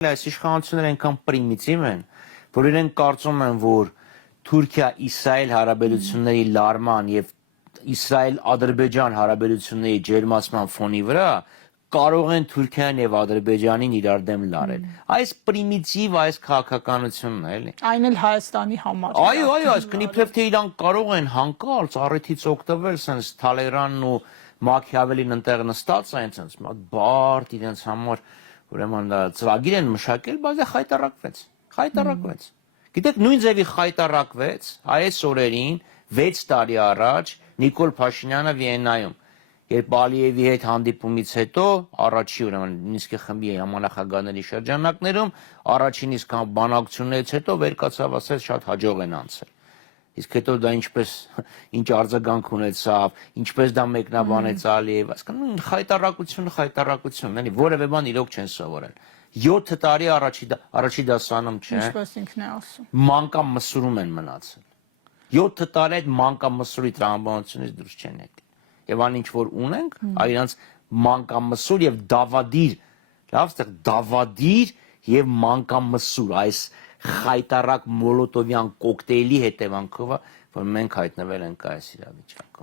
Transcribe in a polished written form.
Այս իշխանությունները այնքան պրիմիտիվ են, որ իրենք կարծում են, որ Թուրքիա-Իսրայել հարաբերությունների լարման եւ Իսրայել-Ադրբեջան հարաբերությունների ջերմացման ֆոնի վրա կարող են Թուրքիան եւ Ադրբեջանին իրար դեմ լարել։ Այս պրիմիտիվ այս քաղաքականությունն է, էլի։ Այն էլ Հայաստանի համար։ Այո, այսինքն իբրև թե իրանք կարող են հանկարծ առիթից օգտվել, sense Թալերանն ու Մաքիավելին ընտեղ նստած են, sense բարդ իրենց համար ուրեմն ծրագիր են մշակել, բայց խայտարակվեց։ Գիտեք, նույն ձևի խայտարակվեց այս օրերին 6 տարի առաջ Նիկոլ Փաշինյանը Վիեննայում, երբ Ալիևի հետ հանդիպումից հետո առաջի ուրեմն Մինսկի խմբի համանախագահների շրջանակներում առաջին իսկ բանակցություններից հետո վեր կացավ ասել շատ հաջող են անցել։ Իսկ հետո դա ինչ արձագանք ունեցավ, ինչպես դա մեկնաբանեց Ալիև, այսինքն խայտարակություն, էլի որևէ բան իրոք չեն սովորել։ 7 տարի առաջի դասանում չէ։ Ինչպես ինքն է ասում։ Մանկամսուրում են մնացել։ 7 տարի այդ մանկամսուրի տրամաբանությունից դուրս չեն եկել։ Եվ այն ինչ որ ունենք, այրանց մանկամսուր եւ դավադիր, լավ, այդտեղ դավադիր եւ մանկամսուր, այս խայտարակ մոլոտովյան կոկտեյլի հետևանքով, որ մենք հայտնվել ենք այս իրավիճակում։